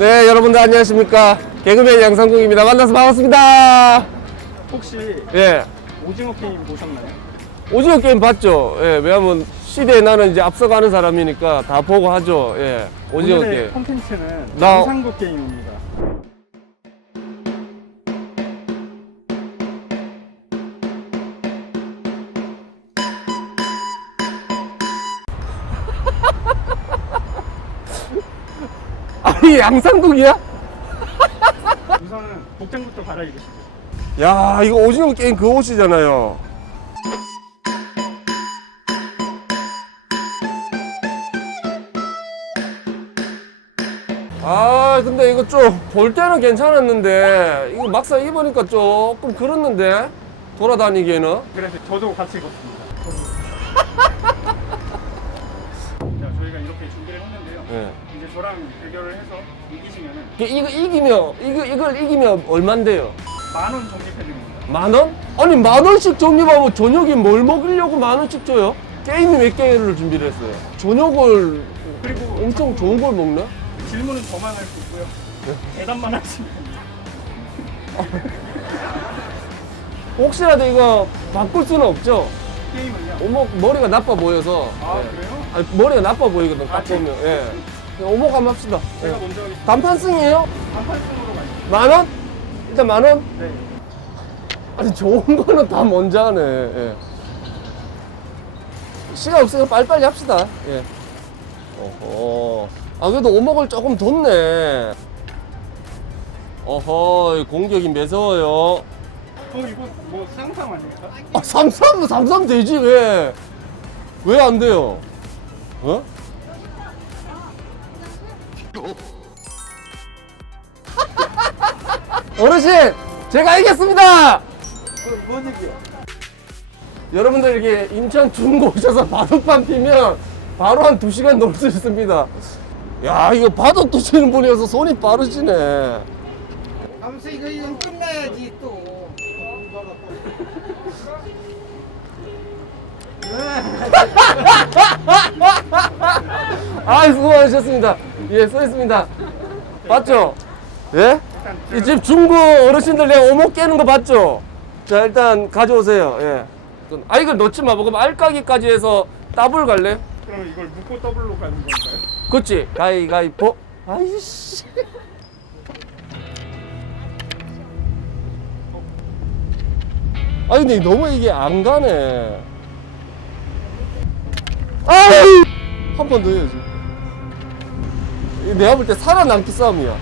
네, 여러분들 안녕하십니까. 개그맨 양상국입니다. 만나서 반갑습니다. 혹시 예. 오징어 게임 보셨나요? 오징어 게임 봤죠? 예, 왜냐면 시대에 나는 이제 앞서가는 사람이니까 다 보고 하죠. 예. 오징어 오늘의 게임. 콘텐츠는 나- 영상국 게임입니다. 아니, 양상국이야? 우선은 복장부터 갈아입으시죠. 야, 이거 오징어 게임 그 옷이잖아요. 아, 근데 이거 좀 볼 때는 괜찮았는데 이거 막상 입으니까 조금 그렇는데 돌아다니기에는. 그래서 저도 같이 입었습니다. 자, 저희가 이렇게 준비를 했는데요. 예. 이제 저랑 대결을 해서 이기시면은 이거, 이거 이기면 이거 이걸 이기면 얼만데요? 만 원 적립해드립니다. 만 원? 아니 만 원씩 적립하면 저녁에 뭘 먹으려고 만 원씩 줘요? 게임이 몇 개를 준비를 했어요? 저녁을 그리고 엄청 좋은 걸 먹네? 질문은 저만 할 수 있고요. 대답만 하시면 됩니다. 혹시라도 이거 바꿀 수는 없죠? 게임은요? 오목 머리가 나빠 보여서 아, 예. 그래요? 아니, 머리가 나빠 보이거든 딱 아, 네. 보면 예. 그냥 오목 한번 합시다 제가 예. 먼저 하겠습니다. 단판승이에요? 단판승으로 가시죠. 만 원? 일단 만 원? 네. 아니 좋은 거는 다 먼저 하네 예. 시간 없으니까 빨리빨리 합시다 예. 어허 아 그래도 오목을 조금 뒀네 어허 공격이 매서워요 어, 이거 뭐 쌍쌍 아닙니까? 아, 삼삼, 삼삼 되지, 왜? 왜 안 돼요? 어? 어르신, 제가 이겼습니다! 뭔 얘기야? 여러분들 이렇게 인천 중고 오셔서 바둑판 피면 바로 한 2시간 넘을 수 있습니다. 야, 이거 바둑 두시는 분이어서 손이 빠르시네. 아무튼 이거 이건 끝나야지 또. 아, 수고하셨습니다. 예, 수고했습니다. 봤죠? 예? 이 집 중고 어르신들 내가 오목 깨는 거 봤죠? 자, 일단 가져오세요. 예. 아, 이걸 넣지 마. 그럼 알까기까지 해서 더블 갈래? 그럼 이걸 묶고 더블로 가는 건가요? 그치? 가위가위보. 아이씨. 아 근데 너무 이게 안 가네. 아이! 한 번 더 해야지. 내가 볼 때 살아남기 싸움이야.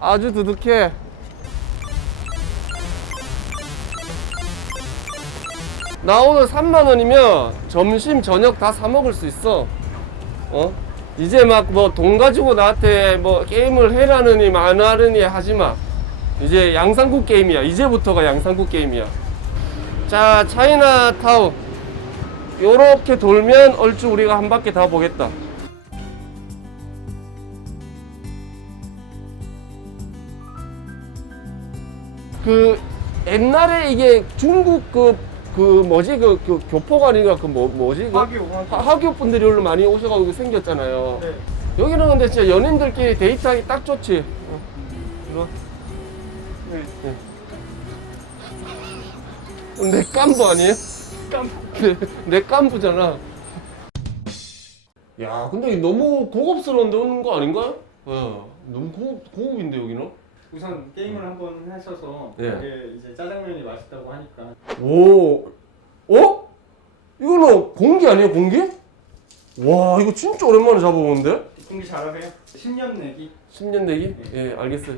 아주 두둑해. 나 오늘 3만 원이면 점심 저녁 다 사 먹을 수 있어. 어? 이제 막 뭐 돈 가지고 나한테 뭐 게임을 해라느니 마나르니 하지 마. 이제 양상국 게임이야. 이제부터가 양상국 게임이야. 자, 차이나 타운. 요렇게 돌면 얼추 우리가 한 바퀴 다 보겠다. 그 옛날에 이게 중국 그, 그 뭐지 그, 그 교포관인가 그 뭐, 뭐지 그 하교, 하교. 하- 하교 분들이 오늘 많이 오셔가지고 생겼잖아요. 네. 여기는 근데 진짜 연인들끼리 데이트하기 딱 좋지. 어. 이리 와. 네. 내 깐부 아니에요? 깜. 내, 내 깐부잖아. 야, 근데 너무 고급스러운데 오는 거 아닌가요? 어, 너무 고급, 고급인데 여기는? 우선 게임을 한번 하셔서 예. 이게 이제 짜장면이 맛있다고 하니까 오, 어? 이거는 공기 아니에요, 공기? 와, 이거 진짜 오랜만에 잡아보는데? 공기 잘하세요? 10년 내기 10년 내기? 예, 알겠어요.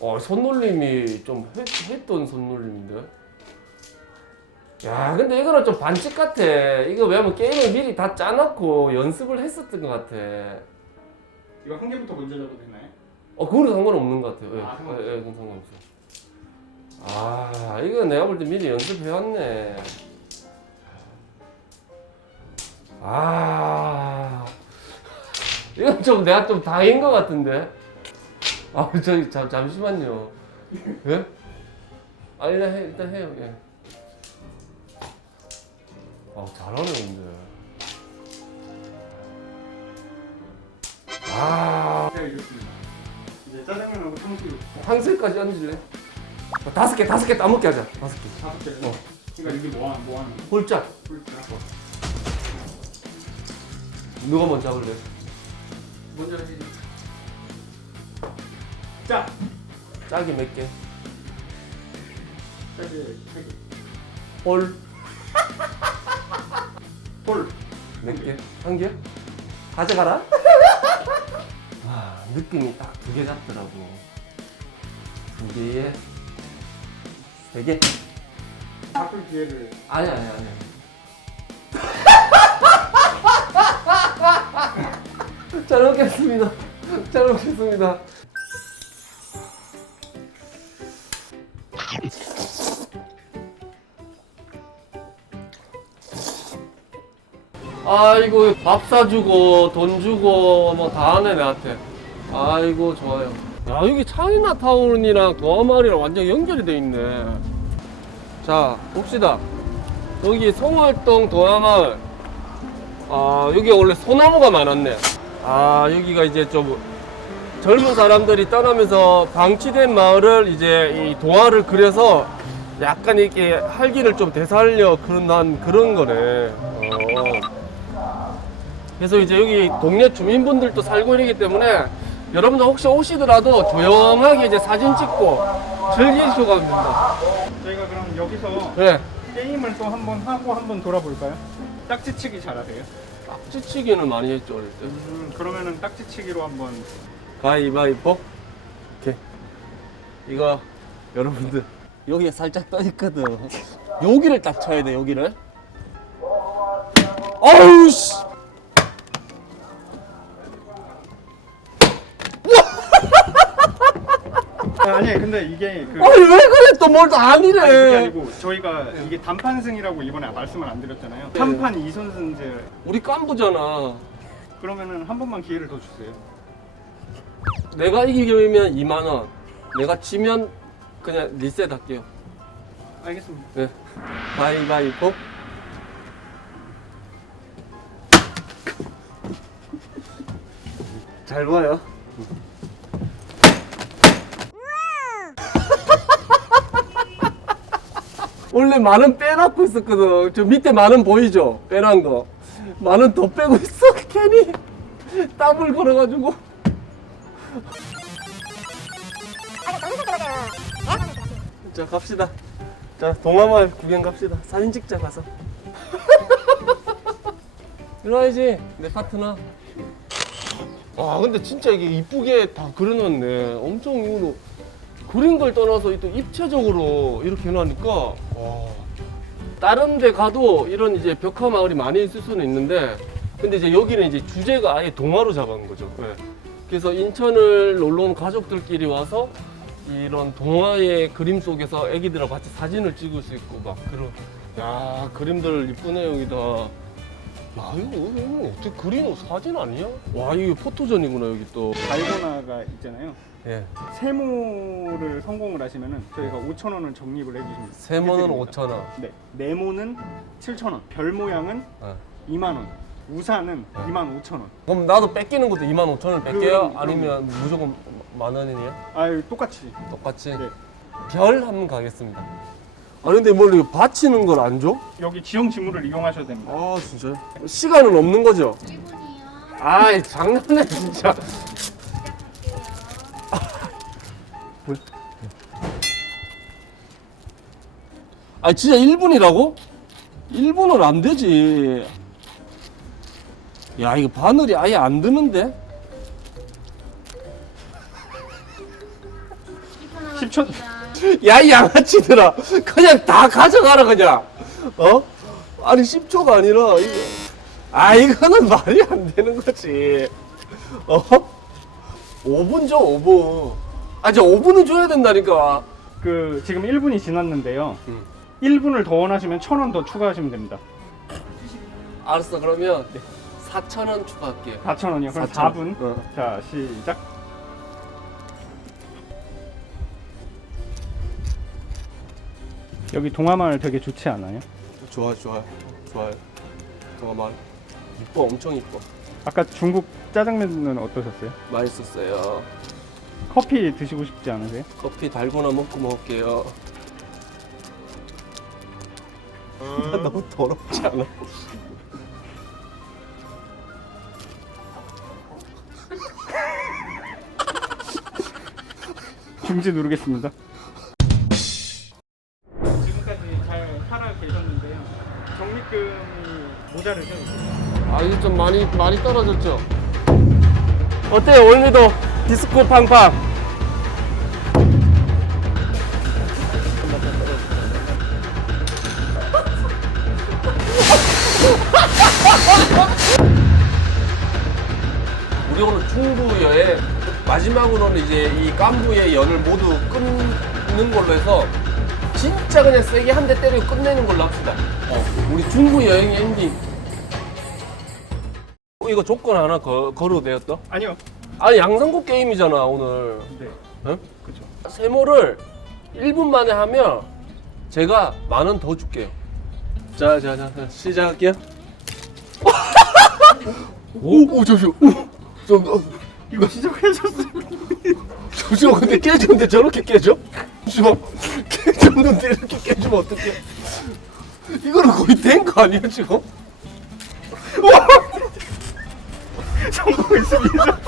어, 손놀림이 좀 했, 했던 손놀림인데? 야, 근데 이거는 좀 반칙 같아. 이거 왜냐면 게임을 미리 다 짜놓고 연습을 했었던 것 같아. 이거 한 개부터 먼저 잡아도 되나요? 어, 그거는 상관없는 것 같아요. 예, 아, 상관없어요? 예, 예, 그건 상관없어. 아, 이거 내가 볼 때 미리 연습해왔네. 아, 이건 좀 내가 좀 다인 것 같은데. 아, 저기 잠, 잠시만요. 예? 아, 일단 해, 일단 해요. 예. 아 잘하네 근데. 아 제가 이겼습니다. 이제 짜장면하고 탕수육 한 세까지 앉을래? 어, 다섯 개 다섯 개 따먹게 하자. 다섯 개. 다섯 개. 어. 그러니까 이게 뭐 하는 뭐 하는 거? 홀짝. 누가 먼저 할래? 먼저 해. 짜. 짝이 몇 개? 짜게 세 개. 홀. 볼. 몇 개? 한 개? 가져가라. 아, 느낌이 딱 두개 잡더라고. 두 개에 세 개. 바꿀 기회를. 아니 아니 아니. 잘 먹겠습니다. 잘 먹겠습니다. 아이고 밥 사주고 돈 주고 뭐 다 하네 나한테. 아이고 좋아요. 야 여기 차이나타운이랑 도화마을이랑 완전 연결이 돼 있네. 자 봅시다. 여기 송월동 도화마을. 아 여기 원래 소나무가 많았네. 아 여기가 이제 좀 젊은 사람들이 떠나면서 방치된 마을을 이제 이 도화를 그려서 약간 이렇게 활기를 좀 되살려 그런 그런 거네. 어. 그래서 이제 여기 동네 주민분들도 살고 이러기 때문에 여러분들 혹시 오시더라도 조용하게 이제 사진 찍고 즐기시고 갑니다. 저희가 그럼 여기서 네. 게임을 또 한번 하고 한번 돌아볼까요? 딱지치기 잘하세요? 찌치기는 많이 했죠 어릴 때. 음, 그러면은 딱지치기로 한번 가위바위보. 오케이. 이거 여러분들 여기에 살짝 떠 있거든. 여기를 딱 쳐야 돼 여기를. 아우 씨. 근데 이게 그 아니 왜 그래 또뭘다 아니, 그게 아니래. 아니고 저희가 이게 단판승이라고 이번에 말씀을 안 드렸잖아요. 네. 3판 2선승제 우리 깐부잖아. 그러면은 한 번만 기회를 더 주세요. 내가 이기면 2만 원. 내가 지면 그냥 리셋 할게요. 알겠습니다. 네. 가위바위보. 잘 봐요. 원래 만 원 빼놓고 있었거든. 저 밑에 만 원 보이죠? 빼놓은 거. 만 원 더 빼고 있어. 괜히 더블 걸어가지고. 자 갑시다. 자 동화마을 구경 갑시다. 사진 찍자 가서. 일어나야지 내 파트너. 아 근데 진짜 이게 이쁘게 다 그려놨네. 엄청 이거로 그린 걸 떠나서 또 입체적으로 이렇게 해놓으니까 와. 다른 데 가도 이런 이제 벽화 마을이 많이 있을 수는 있는데 근데 이제 여기는 이제 주제가 아예 동화로 잡은 거죠. 네. 그래서 인천을 놀러 온 가족들끼리 와서 이런 동화의 그림 속에서 애기들하고 같이 사진을 찍을 수 있고 막 그런 야 그림들 이쁘네 여기다 야 이거, 이거 어떻게 그린 사진 아니야? 와 이게 포토전이구나 여기 또 달고나가 있잖아요. 예. 세모를 성공을 하시면은 저희가 5천 원을 적립을 해주십니다. 세모는 해드립니다. 5천 원 네, 네모는 7천 원, 별 모양은 어. 2만 원, 우산은 2만 5천 원. 그럼 나도 뺏기는 것도 2만 5천 원 뺄게요? 그럼, 아니면 무조건 만 원이냐? 아유 똑같이. 똑같이? 네. 별 한번 가겠습니다 아 근데 뭘 이거 받치는 걸 안 줘? 여기 지형 지물을 이용하셔야 됩니다. 아 진짜요? 시간은 없는 거죠? 1분이요. 아이 장난해 진짜 아 진짜 1분이라고? 1분은 안 되지 야 이거 바늘이 아예 안 드는데? 10초. 야 이 양아치들아 그냥 다 가져가라 그냥 어? 아니 10초가 아니라 이거 아 이거는 말이 안 되는 거지 어? 5분 줘 5분 아 진짜 5분은 줘야 된다니까 그 지금 1분이 지났는데요. 음. 1분을 더 원하시면 1천 원더 추가하시면 됩니다. 알았어 그러면 4,000원 추가할게 4천 원이요. 그럼 4,000원. 4분. 어. 자 시작. 여기 동화마을 되게 좋지 않아요? 좋아 좋아 좋아요. 잠깐만. 이뻐, 엄청 이뻐. 아까 중국 짜장면은 어떠셨어요? 맛있었어요. 커피 드시고 싶지 않으세요? 커피 달고나 먹고 먹을게요. 너무 더럽지 않아? 중지 누르겠습니다. 이제 좀 많이 많이 떨어졌죠? 어때요 오늘도 디스코 팡팡? 우리 오늘 중부 여행 마지막으로는 이제 이 깐부의 연을 모두 끊는 걸로 해서 진짜 그냥 세게 한 대 때리고 끝내는 걸로 합시다. 어, 우리 중부 여행 엔딩 어, 이거 조건 하나 거, 걸어도 돼요 또? 아니요. 아니 양상국 게임이잖아 오늘 네. 응? 그죠. 세모를 1분 만에 하면 제가 만 원 더 줄게요 자자 자 시작할게요 오, 오 잠시만 오, 좀, 어, 이거 시작하셨어요? 잠시만 근데 깨졌는데 저렇게 깨져? 잠시만 깨졌는데 이렇게 깨지면 어떡해 이거는 거의 된 거 아니야 지금? 성공했습니다.